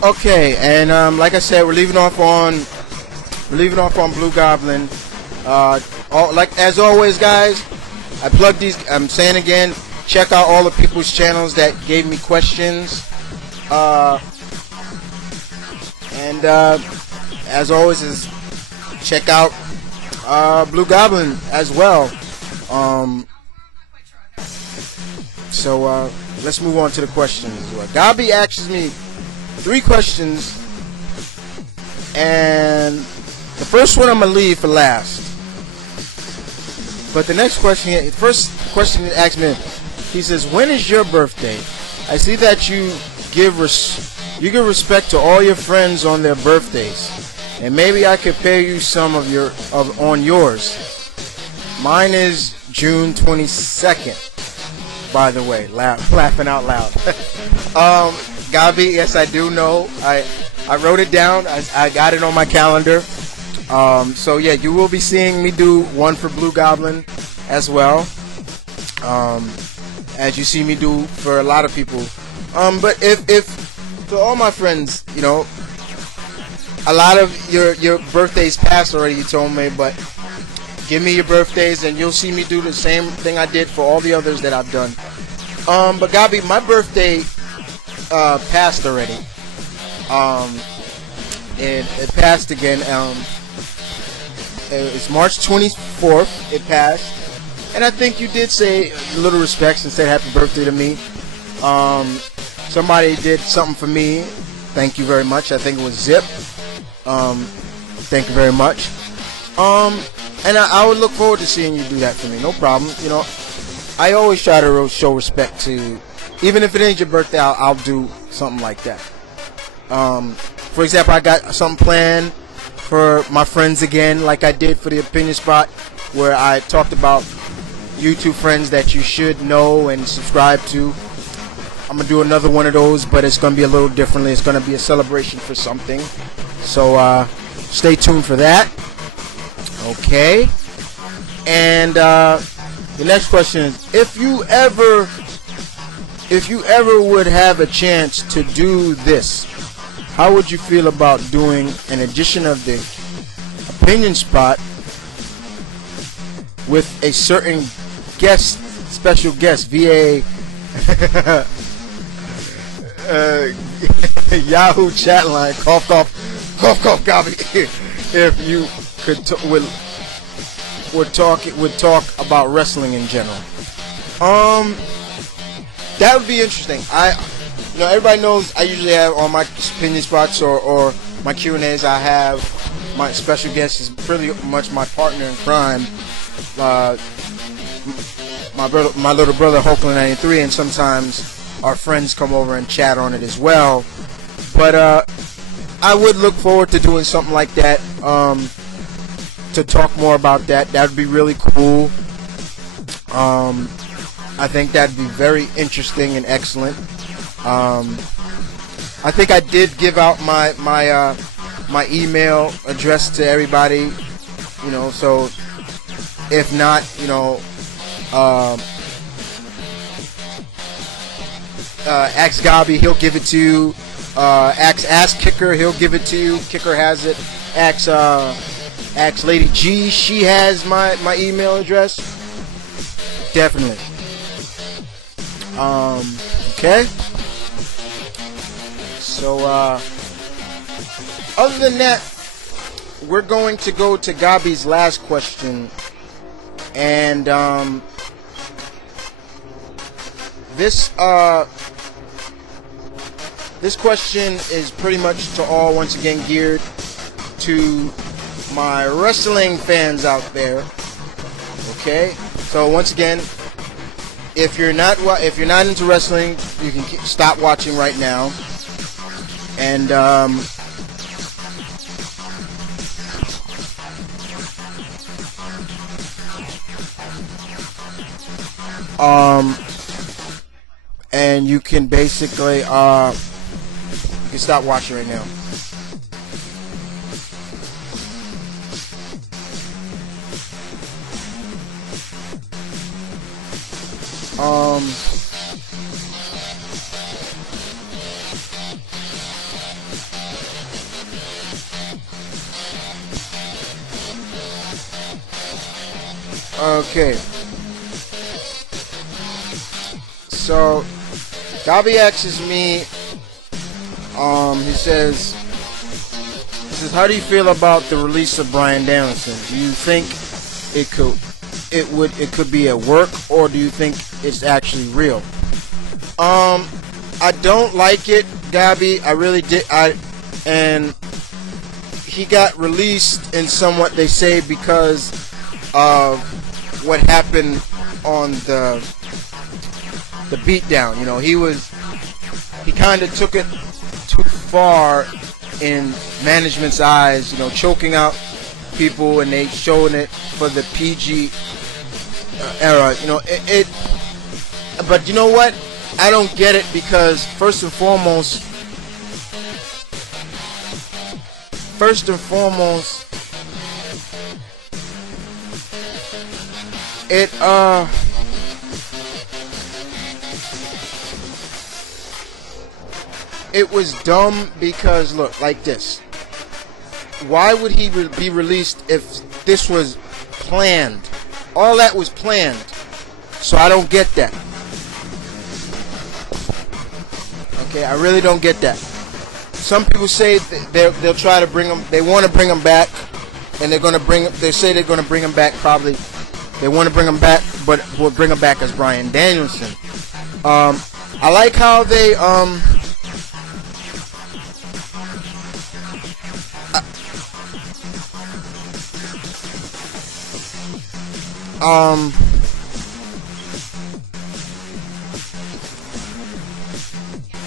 Okay, and like I said, we're leaving off on Blue Goblin. Like as always, guys, I plug these. I'm saying again, check out all the people's channels that gave me questions. And as always, is check out Blue Goblin as well. So let's move on to the questions. Gabi asks me 3 questions, and the first one I'm gonna leave for last. But the next question, the first question he asked me, he says, "When is your birthday? I see that you give respect to all your friends on their birthdays, and maybe I could pay you some on yours. Mine is June 22nd." By the way, laughing out loud. Gabi, yes, I do know. I wrote it down. I got it on my calendar. So yeah, you will be seeing me do one for Blue Goblin as well, as you see me do for a lot of people. But if to all my friends, you know, a lot of your birthdays passed already, you told me, but give me your birthdays and you'll see me do the same thing I did for all the others that I've done. But Gabi, my birthday passed already. It passed again. It's March 24th. It passed, and I think you did say little respects and said happy birthday to me. Somebody did something for me. Thank you very much. I think it was Zip. Thank you very much. And I would look forward to seeing you do that for me. No problem. You know, I always try to show respect to, even if it ain't your birthday, I'll do something like that. For example, I got something planned for my friends again, like I did for the opinion spot, where I talked about YouTube friends that you should know and subscribe to. I'm gonna do another one of those, but it's gonna be a little differently. It's gonna be a celebration for something. So stay tuned for that. Okay. And the next question is, if you ever would have a chance to do this, how would you feel about doing an edition of the opinion spot with a certain guest, special guest, VA Yahoo chat line, cough cough, cough cough, Gabi. If you could would talk about wrestling in general. That would be interesting. You know, everybody knows I usually have on my opinion spots or my Q&As, I have my special guest is pretty much my partner in crime, my little brother Hokeland 93, and sometimes our friends come over and chat on it as well. But I would look forward to doing something like that, to talk more about that. That would be really cool. I think that'd be very interesting and excellent. I think I did give out my email address to everybody, you know, so if not, you know, ask Gabi, he'll give it to you. Ask Kicker, he'll give it to you. Kicker has it. Ask Lady G, she has my email address. Definitely. Okay. So other than that, we're going to go to Gabi's last question, and this question is pretty much to all, once again, geared to my wrestling fans out there. Okay, so once again, if you're not into wrestling, you can stop watching right now. And and you can basically you can stop watching right now. Okay. So, Gabi asks me, he says, how do you feel about the release of Bryan Danielson? Do you think it could be at work, or do you think it's actually real? I don't like it, Gabi. I really did. And he got released in somewhat, they say, because of what happened on the beatdown. You know, he kind of took it too far in management's eyes, you know, choking out people, and they showing it for the PG era, you know, but you know what, I don't get it, because first and foremost it was dumb, because look, like this, why would he be released if this was planned? All that was planned. So I don't get that. Okay, I really don't get that. Some people say they'll try to bring him. They want to bring him back, and they're going to bring. They say they're going to bring him back. Probably, they want to bring him back, but will bring him back as Bryan Danielson. I like how they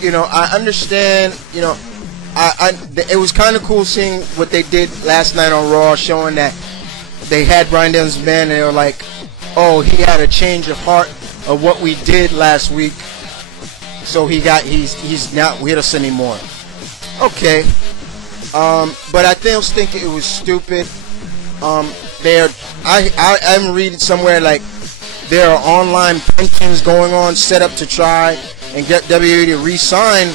you know, I understand, you know, it was kind of cool seeing what they did last night on Raw, showing that they had Bryan Danielson's band, and they were like, oh, he had a change of heart of what we did last week, so he's not with us anymore. Okay. But I think it was stupid. I'm reading somewhere like there are online pensions going on, set up to try and get WWE to re-sign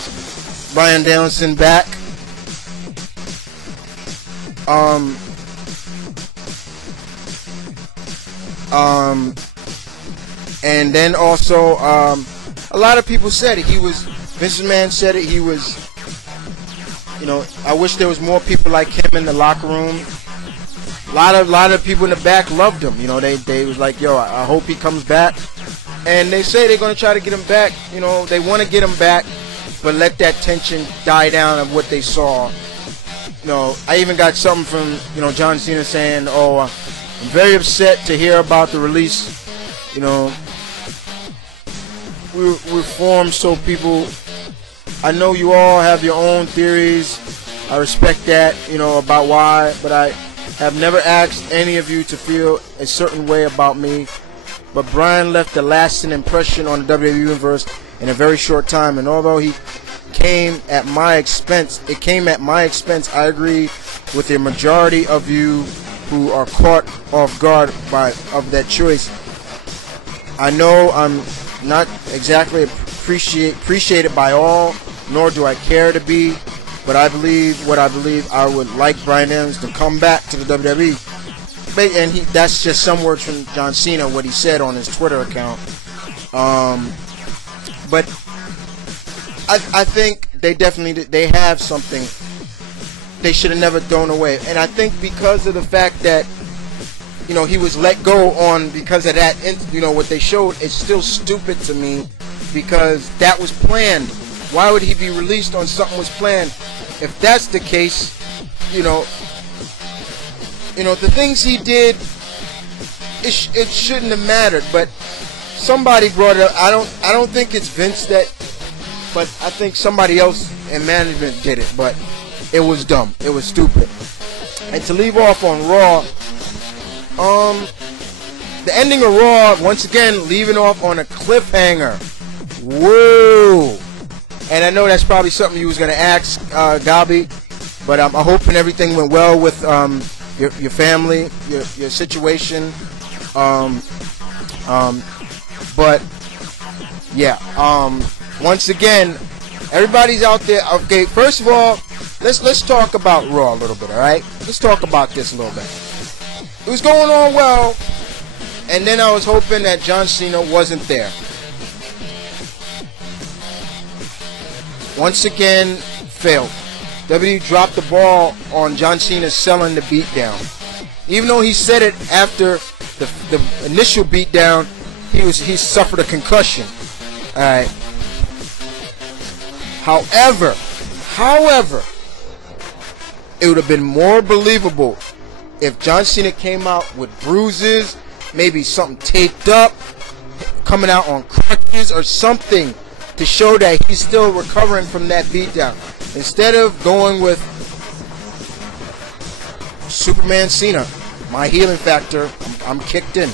Bryan Danielson back. And then also, a lot of people said it. Vince McMahon said it. He was, you know, I wish there was more people like him in the locker room. A lot of people in the back loved him. You know, they was like, yo, I hope he comes back. And they say they're going to try to get him back. You know, they want to get him back, but let that tension die down of what they saw. You know, I even got something from, you know, John Cena saying, oh, I'm very upset to hear about the release. You know, we're formed so people, I know you all have your own theories. I respect that, you know, about why, but I have never asked any of you to feel a certain way about me. But Bryan left a lasting impression on the WWE Universe in a very short time, and although it came at my expense, I agree with the majority of you who are caught off guard of that choice. I know I'm not exactly appreciated by all, nor do I care to be, but I believe what I believe. I would like Bryan Danielson to come back to the WWE. And that's just some words from John Cena, what he said on his Twitter account. But I think they have something they should have never thrown away. And I think because of the fact that, you know, he was let go because of that, you know, what they showed is still stupid to me, because that was planned. Why would he be released on something was planned? If that's the case, you know, the things he did, it shouldn't have mattered. But somebody brought it up. I don't think it's Vince but I think somebody else in management did it. But it was dumb. It was stupid. And to leave off on Raw, the ending of Raw, once again, leaving off on a cliffhanger. Woo! And I know that's probably something you was gonna ask, Gabi, but I'm hoping everything went well with your family, your situation. But yeah. Once again, everybody's out there. Okay, first of all, let's talk about Raw a little bit. All right, let's talk about this a little bit. It was going on well, And then I was hoping that John Cena wasn't there. Once again, failed. WWE dropped the ball on John Cena selling the beatdown. Even though he said it after the initial beatdown, he suffered a concussion. All right. However, it would have been more believable if John Cena came out with bruises, maybe something taped up, coming out on crutches or something to show that he's still recovering from that beatdown. Instead of going with Superman Cena, my healing factor, I'm kicked in.